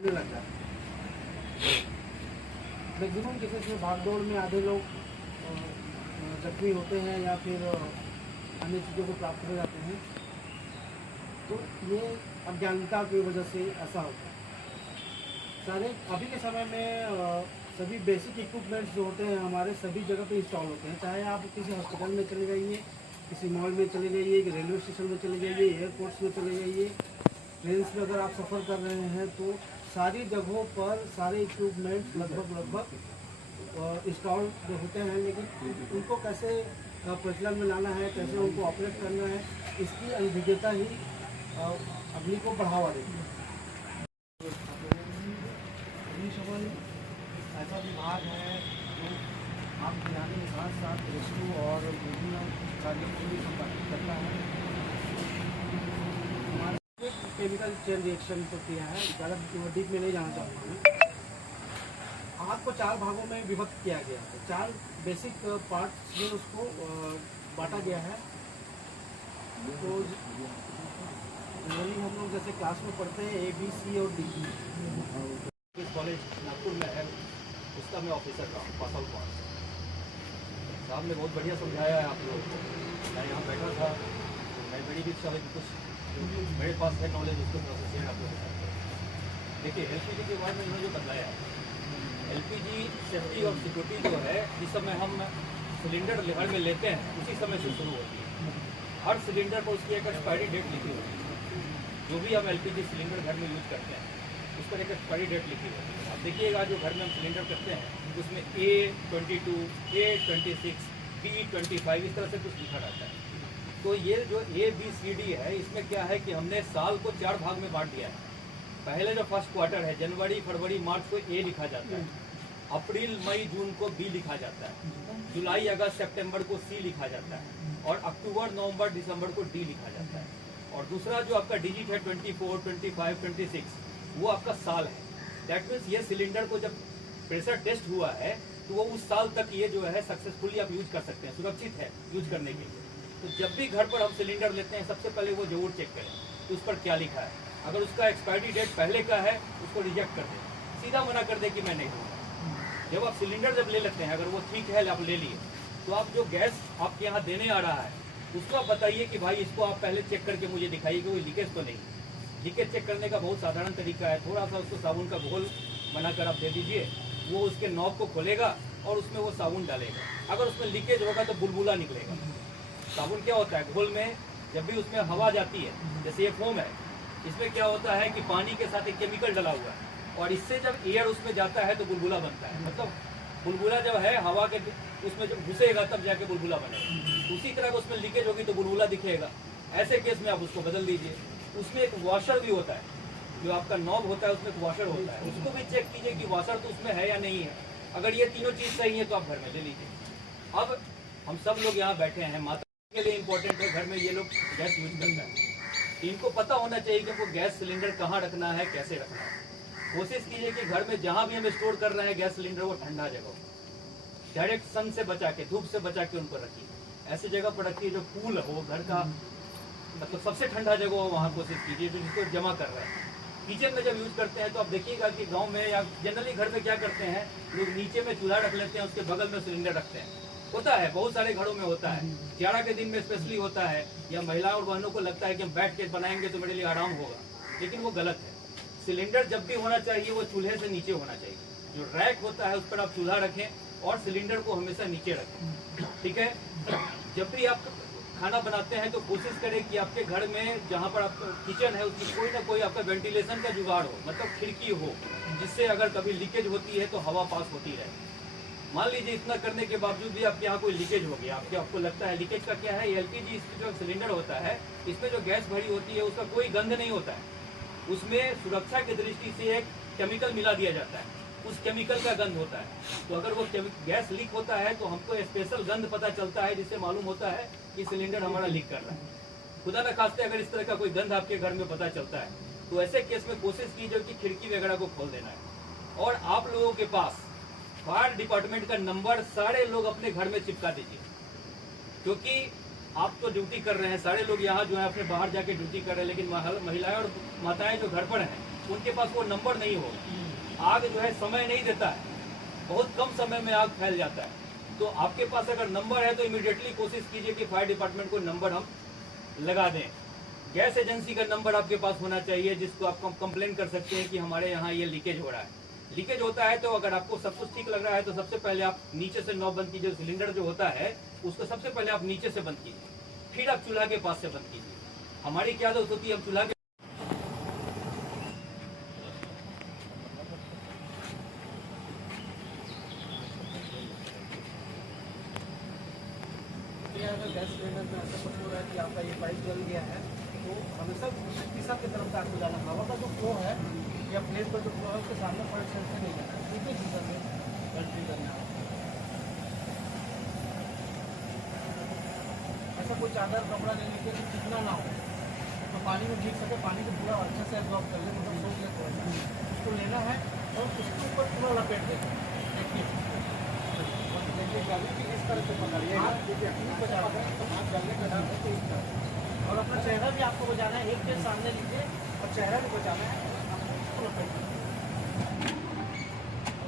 लगता है। Maximum cases में भागदौड़ में आधे लोग जख्मी होते हैं या फिर अन्य चीज़ों को प्राप्त हो जाते हैं, तो ये अज्ञानता की वजह से ऐसा होता है। सारे अभी के समय में सभी बेसिक इक्विपमेंट्स जो होते हैं हमारे सभी जगह पे इंस्टॉल होते हैं। चाहे आप किसी हॉस्पिटल में चले जाइए, किसी मॉल में चले जाइए, रेलवे स्टेशन में चले जाइए, एयरपोर्ट्स में चले जाइए, ट्रेन में अगर आप सफ़र कर रहे हैं तो सारी जगहों पर सारे इक्विपमेंट्स लगभग इंस्टॉल जो होते हैं, लेकिन उनको कैसे प्रचलन में लाना है, कैसे उनको ऑपरेट करना है, इसकी अनभिज्ञता ही अग्नि को बढ़ावा देती है। अग्निशमन ऐसा विभाग है जो आग बुझाने के साथ साथ रेस्क्यू और विभिन्न कार्यों को भी संपादित करता है। हमारे केमिकल चेन रिएक्शन प्रक्रिया है, ज़्यादा डीप में नहीं जाना चाहता मैं। आग को 4 भागों में विभक्त किया गया है, 4 बेसिक पार्ट्स में उसको बांटा गया है। तो जनरली हम लोग जैसे क्लास में पढ़ते हैं A, B, C और D। इस कॉलेज नागपुर में है, उसका मैं ऑफिसर था, पास आउट हुआ। साहब ने बहुत बढ़िया समझाया है आप लोगों को। मैं यहाँ बैठा था तो मैं बड़ी भी समझ कुछ मेरे पास है नॉलेज, उसको प्रोसेस आप लोग देखिए। LPG के बारे में इन्होंने जो बताया है, LPG सेफ्टी और सिक्योरिटी जो है, जिस समय हम सिलेंडर घर में लेते हैं उसी समय से शुरू होती है। हर सिलेंडर पर उसकी एक एक्सपायरी डेट लिखी होती है। जो भी हम LPG सिलेंडर घर में यूज करते हैं उस पर एक एक्सपायरी डेट लिखी होती है। अब देखिएगा जो घर में हम सिलेंडर करते हैं उसमें A22, A26, B25 इस तरह से कुछ लिखा रहता है। तो ये जो ABCD है, इसमें क्या है कि हमने साल को 4 भाग में बांट दिया है। पहले जो फर्स्ट क्वार्टर है, जनवरी फरवरी मार्च को A लिखा जाता है, अप्रैल मई जून को B लिखा जाता है, जुलाई अगस्त सितंबर को C लिखा जाता है, और अक्टूबर नवंबर दिसंबर को D लिखा जाता है। और दूसरा जो आपका डिजिट है 24, 25, 26, वो आपका साल है। दैट मीन्स ये सिलेंडर को जब प्रेशर टेस्ट हुआ है तो वो उस साल तक ये जो है सक्सेसफुली आप यूज कर सकते हैं, सुरक्षित है यूज करने के लिए। तो जब भी घर पर हम सिलेंडर लेते हैं सबसे पहले वो जरूर चेक करें कि उस पर क्या लिखा है। अगर उसका एक्सपायरी डेट पहले का है उसको रिजेक्ट कर दें, सीधा मना कर दें कि मैं नहीं लूँगा। जब आप सिलेंडर जब ले लेते हैं, अगर वो ठीक है आप ले लिए, तो आप जो गैस आपके यहाँ देने आ रहा है उसको आप बताइए कि भाई इसको आप पहले चेक करके मुझे दिखाइए कि वो लीकेज तो नहीं। लीकेज चेक करने का बहुत साधारण तरीका है, थोड़ा सा उसको साबुन का घोल बनाकर आप दे दीजिए, वो उसके नॉब को खोलेगा और उसमें वो साबुन डालेगा। अगर उसमें लीकेज होगा तो बुलबुला निकलेगा। साबुन क्या होता है, घोल में जब भी उसमें हवा जाती है, जैसे ये फोम है, इसमें क्या होता है कि पानी के साथ एक केमिकल डला हुआ है, और इससे जब एयर उसमें जाता है तो बुलबुला बनता है। मतलब बुलबुला जब है हवा के उसमें जब घुसेगा तब जाके बुलबुला बनेगा। उसी तरह का उसमें लीकेज होगी तो बुलबुला दिखेगा। ऐसे केस में आप उसको बदल दीजिए। उसमें एक वॉशर भी होता है, जो आपका नॉब होता है उसमें एक वॉशर होता है, उसको भी चेक कीजिए कि वॉशर तो उसमें है या नहीं है। अगर ये तीनों चीज़ सही है तो आप घर में ले लीजिए। अब हम सब लोग यहाँ बैठे हैं, माता के लिए इम्पोर्टेंट है, घर में ये लोग गैस यूज करते हैं, इनको पता होना चाहिए कि हमको गैस सिलेंडर कहाँ रखना है, कैसे रखना है। कोशिश कीजिए कि घर में जहाँ भी हम स्टोर कर रहे हैं गैस सिलेंडर, वो ठंडा जगह हो, डायरेक्ट सन से बचा के, धूप से बचा के उनको रखिए। ऐसी जगह पर रखिए जो कूल हो, घर का मतलब सबसे ठंडा जगह हो, वहाँ कोशिश कीजिए जो जिसको जमा कर रहे हैं। किचन में जब यूज करते हैं तो आप देखिएगा कि गांव में या जनरली घर में क्या करते हैं लोग, नीचे में चूल्हा रख लेते हैं, उसके बगल में सिलेंडर रखते हैं। होता है, बहुत सारे घरों में होता है, जाड़ा के दिन में स्पेशली होता है, या महिलाओं और बहनों को लगता है कि हम बैठ के बनाएंगे तो मेरे लिए आराम होगा, लेकिन वो गलत है। सिलेंडर जब भी होना चाहिए वो चूल्हे से नीचे होना चाहिए। जो रैक होता है उस पर आप चूल्हा रखें और सिलेंडर को हमेशा नीचे रखें, ठीक है। जब भी आप खाना बनाते हैं तो कोशिश करें कि आपके घर में जहाँ पर आपका किचन है उसमें कोई ना कोई आपका वेंटिलेशन का जुगाड़ हो, मतलब खिड़की हो, जिससे अगर कभी लीकेज होती है तो हवा पास होती रहे। मान लीजिए इतना करने के बावजूद भी आपके यहाँ कोई लीकेज हो गया, आपको लगता है लीकेज का क्या है, LPG इसमें जो सिलेंडर होता है इसमें जो गैस भरी होती है उसका कोई गंध नहीं होता है, उसमें सुरक्षा की दृष्टि से एक केमिकल मिला दिया जाता है, उस केमिकल का गंध होता है। तो अगर वो गैस लीक होता है तो हमको स्पेशल गंध पता चलता है, जिससे मालूम होता है कि सिलेंडर हमारा लीक कर रहा है। खुदा न खास्ते अगर इस तरह का कोई गंध आपके घर में पता चलता है तो ऐसे केस में कोशिश कीजिए कि खिड़की वगैरह को खोल देना है। और आप लोगों के पास फायर डिपार्टमेंट का नंबर सारे लोग अपने घर में चिपका दीजिए, क्योंकि आप तो ड्यूटी कर रहे हैं, सारे लोग यहाँ जो है अपने बाहर जाके ड्यूटी कर रहे हैं, लेकिन महिलाएं और माताएं जो घर पर हैं उनके पास वो नंबर नहीं होगा। आग जो है समय नहीं देता है, बहुत कम समय में आग फैल जाता है। तो आपके पास अगर नंबर है तो इमीडिएटली कोशिश कीजिए कि फायर डिपार्टमेंट को नंबर हम लगा दें। गैस एजेंसी का नंबर आपके पास होना चाहिए, जिसको आप कंप्लेन कर सकते हैं कि हमारे यहाँ ये लीकेज हो रहा है। लीकेज होता है तो अगर आपको सब कुछ ठीक लग रहा है तो सबसे पहले आप नीचे से नॉब बंद कीजिए। सिलेंडर जो होता है उसको सबसे पहले आप नीचे से बंद कीजिए, फिर आप चूल्हा के पास से बंद कीजिए। हमारी क्या आदत होती है, हम चूल्हा के अगर गैस सिलेंडर में ऐसा कुछ हो रहा है कि आपका ये पाइप जल गया है तो हमेशा दिशा की तरफ से आपको जाना। हवा का जो फ्लो है या प्लेट पर जो फ्लो है उसके सामने पॉइंट से नहीं जाना है, ठीक है दिशा में कंट्री करना है। ऐसा कोई चादर कपड़ा ले लीजिए तो चिकना ना हो, तो पानी में भीग सके, पानी को पूरा अच्छे से एब्जॉर्ब कर ले, मतलब सोख ले थोड़ा सा उसको लेना है और उसके ऊपर पूरा लपेट देना। देखिए इस तरह से पकड़िए, हाथ जलने का डर है तो इस तरह। और अपना चेहरा भी आपको बचाना है, एक पेज सामने लीजिए और चेहरा भी बचाना है।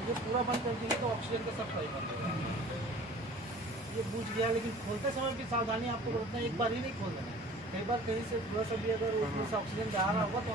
ये पूरा बंद कर दीजिए तो ऑक्सीजन का सब सही बंद होगा। ये बुझ गया, लेकिन खोलते समय भी सावधानी आपको बरतना है, एक बार ही नहीं खोल देना है। कई बार कहीं से थोड़ा सा भी अगर उसमें से ऑक्सीजन जा रहा होगा तो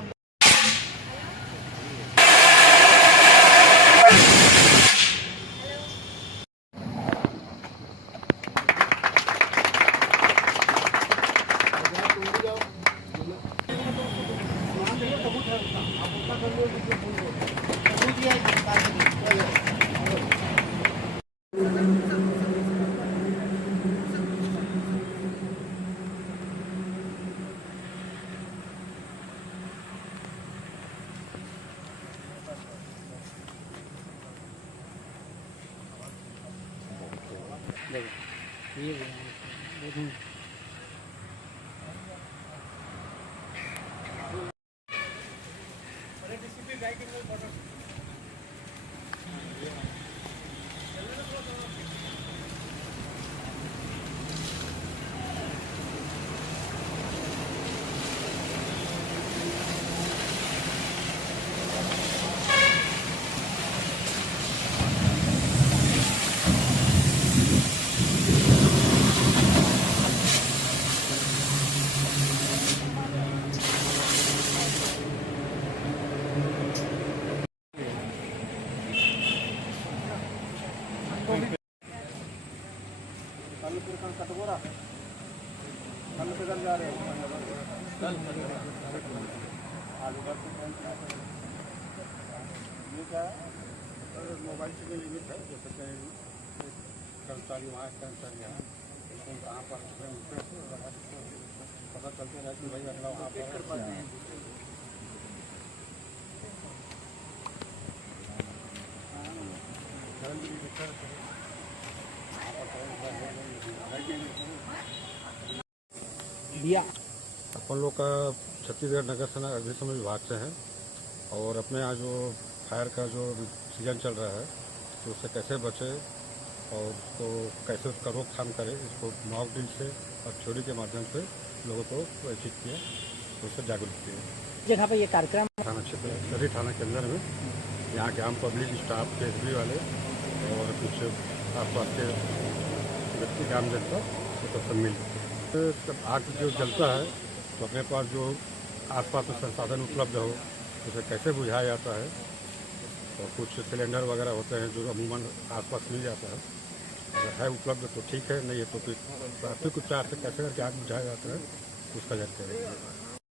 कटोरा कल किधर जा रहे हो? ये क्या है? मोबाइल से लिमिट है, जैसे कहीं कर्मचारी वहाँ कर्मचारी है कहाँ पर पता चलते रहे कि भाई अगला वहाँ पर दिया। अपन लोग का छत्तीसगढ़ नगर सेना अग्निशमन विभाग से है और अपने यहाँ जो फायर का जो सीजन चल रहा है तो उससे कैसे बचे और उसको कैसे उसका रोकथाम करें, इसको मॉक ड्रिल से और थ्योरी के माध्यम से लोगों को परिचित किया, तो उससे जागरूक किया। जगह पे ये कार्यक्रम थाना क्षेत्र सभी थाना के अंदर में यहाँ के आम पब्लिक स्टाफ के एसबी वाले और कुछ आसपास के व्यक्ति आम जनता सब मिल आग जो जलता है तो अपने पास जो आसपास में संसाधन उपलब्ध हो उसे कैसे बुझाया जाता है, और कुछ सिलेंडर वगैरह होते हैं जो अमूमन आसपास मिल जाता है, अगर है उपलब्ध तो ठीक है, नहीं है तो फिर प्राथमिक उपचार से कैसे करके आग बुझाया जाता है उसका जानकारी।